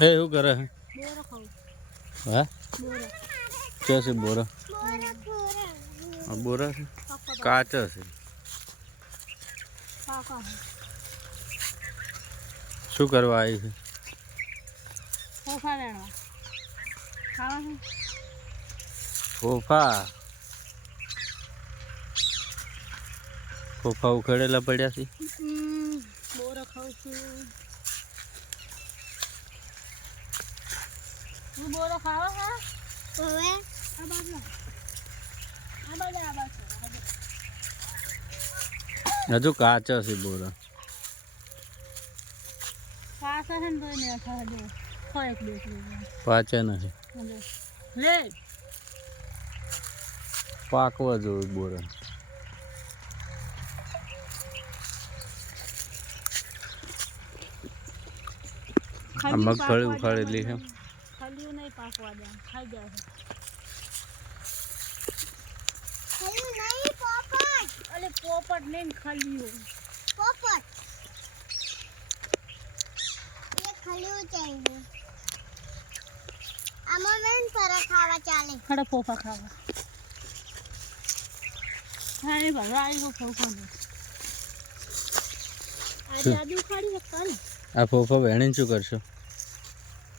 એ શું કરે હે? બોરો ખાઉં. હા બોરો. कैसे बोरा? बोरा से काचा से શું કરવા આવી છે? ફોફા લેવા. ખાવા છે? ફોફા ફોફા ઉખેડેલા પડ્યા છે. બોરો ખાઉં છું. હું બોરો ખાવા છે? હવે આ બાજુ હજુ કાચા છે બોરા. કાચા છે ને તો ને ખાવા દે. ખાય એક બેસ પાચા નથી. લે પાકવા જોઈએ બોરા. આ મગફળી ઉખાડેલી છે. ખાલી નહીં પાકવા દે ખાઈ જાય છે. ખાલી નહીં પોપટ. અલે પોપટ નહીં ખાલી પોપટ. ये खाली चाहिए. આમાં વેન પર ખાવા ચાલે. ખડે પોપા ખાવા. હા એ ભરાઈ ગયો પોપા. આજે આજુ ખાડી હતા ને. આ ફોફા વેણીને શું કરશો?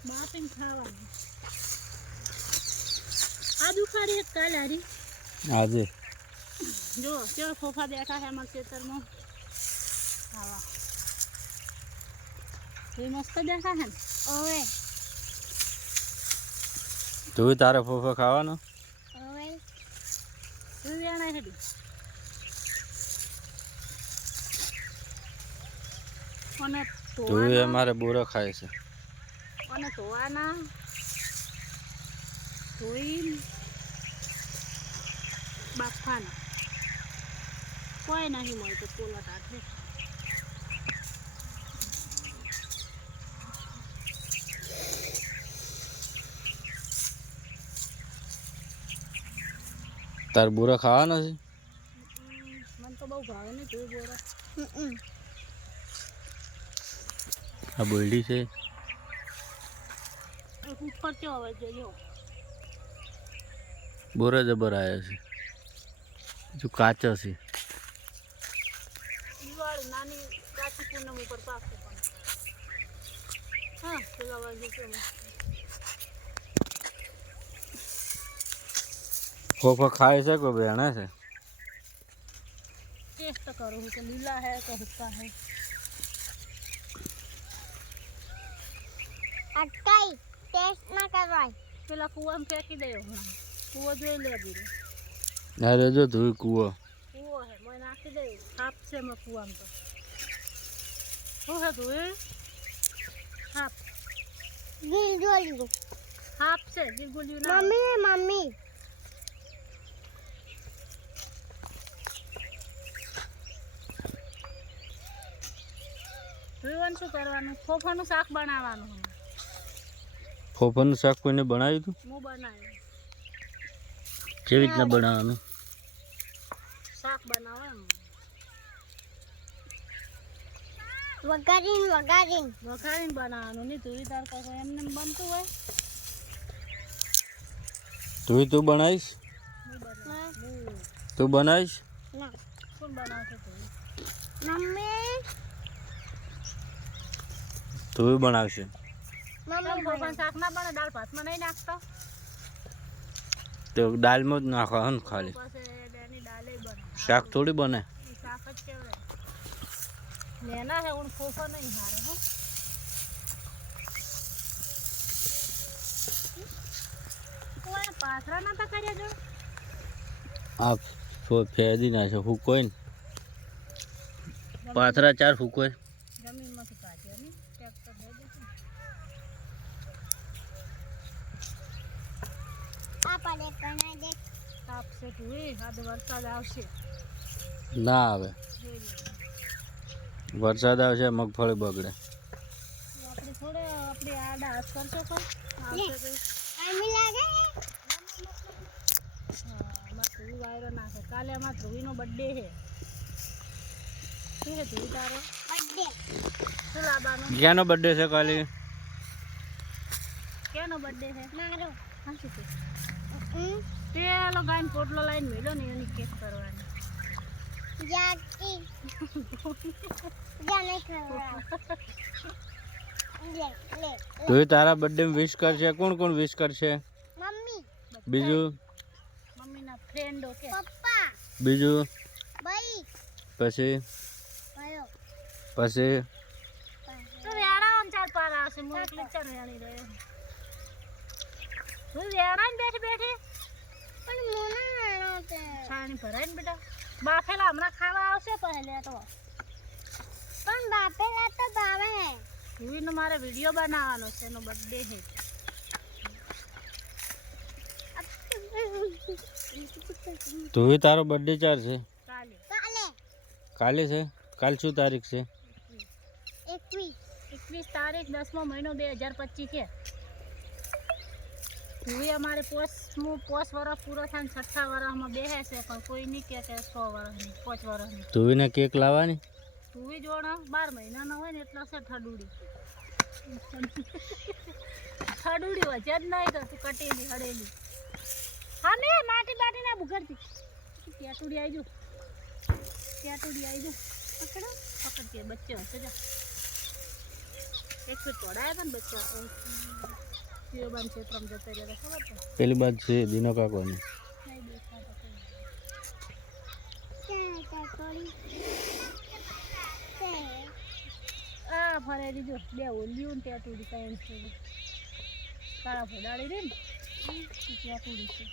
બાપીને ખાવાનું. આજુ ખાડી એક કાલ હારી. આજે જો કેવા ફોફા બેઠા છે અમારા ખેતરમાં ખાવા. એ મસ્ત બેઠા છે ને. ઓવે તું તારે ફોફા ખાવાનો? ઓવે તું વેણા હેડી. અને તું અમારે બોરા ખાય છે. અને ધોવાના ધોઈ બાફાના કોઈ નહીં મળતો પોલા હાથે. તાર બોરા ખાવાનો છે? મને તો બહુ ભાવે ને જોઈ બોરા. આ બોલડી છે. ઉપર કેવો આવે જોજો. બોરા જબર આવ્યા છે. જો કાચા છે. દિવાળી નાની કાચી પૂનમ ઉપર પાકશે પણ. હા પેલા વાગે કેમ ફોફા ખાય છે કે વેણા છે? टेस्ट करो तो लीला है तो हुक्का है. अटकाई टेस्ट ना करवाई. પેલા કુવામાં ફેંકી દેયો. કુવો જોઈ લે બીજો. અરે જો તું કુવો હે મોય નાખી દે. સાપ છે મે કુવામાં તો. શું હે તું? સાપ. ગીલ જોલી. સાપ છે ગીલ ગોલ્યું ના. મમ્મી શું કરવાનું? ફોફાનું શાક બનાવવાનું. ફોફાનું શાક કોઈને બનાવ્યું હતું? હું બનાવ્યું. કેવી રીતના બનાવવાનું? શાક બનાવો એમ વઘારીને બનાવવાનું. નહીં તું તાર કાકો એમને બનતું હોય. તું બનાવીશ? તું બનાવીશ? ના કોણ બનાવશે તું? મમ્મી તું બનાવશે? મમ્મી ફોફાનું શાક ના બને દાળ ભાતમાં નહીં નાખતો. તો દાળમાં જ નાખવા ને ખાલી. એની દાલે બને. શાક થોડી બને. શાક જ કેવડે લેના હે ઉન ફોફા નહીં હારે હો. કોઈ પાથરા નતા કર્યા જો. આ ફેદી ના છે હુકોય ને. પાથરા ચાર હુકોય. જમીનમાંથી કાઢ્યા ને ટ્રેક્ટર દે દીધું. આ પડે કણા દે. આપશે તું આજ વરસાદ આવશે. ના આવે. વરસાદ આવશે મગફળી બગડે. આપણે થોડે આપણે આડા હાથ કરશો કોઈ આવશે તો આમી લાગે. હા માં ધ્રુવી વાયરો નાખે. કાલે અમાર ધ્રુવીનો બર્થડે છે. શું છે ધ્રુવી તારો બર્થડે? શું લાવવાનું? ક્યાંનો બર્થડે છે કાલે? કેનો બર્થડે છે મારો હા શું કે પેલો ગાયન પોટલો લાઈન મેલો ને એની કેક કરવાની જાતી જાને ખરા લે તું તારા બર્થડે માં વિશ કરશે કોણ કોણ વિશ કરશે મમ્મી બીજું મમ્મીના ફ્રેન્ડ ઓકે પપ્પા બીજું ભાઈ પછી ભાઈઓ પછી તો વેડા ઓન ચાર પાર આવશે હું એકલી ચાર વેણી રહ્યો હું વેણા ને બેઠી બેઠી પણ મોના વેણો તે છાણી ભરાય ને બેટા બાફેલા હમણાં ખાવા આવશે પહેલે તો પણ બાફેલા તો ભાવે એનો મારે વિડિયો બનાવવાનો છે એનો બર્થડે છે તું તારો બર્થડે ચાર છે કાલે કાલે કાલે છે કાલ શું તારીખ છે 21 તારીખ 10મો મહિનો 2025 છે હવે અમારે પોસ વર્ષ પૂરો થાય ને 6થા વર્ષમાં બેસે છે પણ કોઈ નહીં કે 100 વર્ષની 5 વર્ષની તું કેક લાવવાની તું જોણો 12 મહિનાનો હોય ને એટલો છે ઠડુડી ઠડુડી વજે જ નહીં તો તું કટેલી હડેલી હા ને માટી બાટી ના બુગડતી ટેટુડી આવી જો પકડો પકડ કે બચ્ચો હશે જા એક તોડાયા હતા ને બચ્ચા એ બન છે ત્રમ જતા રહ્યા ખબર છે પેલી બાદ છે દીનો કાકોની નહીં દેખાતો આ ફરે દીજો બે ઓલ્યું ને ટેટુડી કાંઈ છે કાળા ફોડાડી દે ને ટેટુડી છે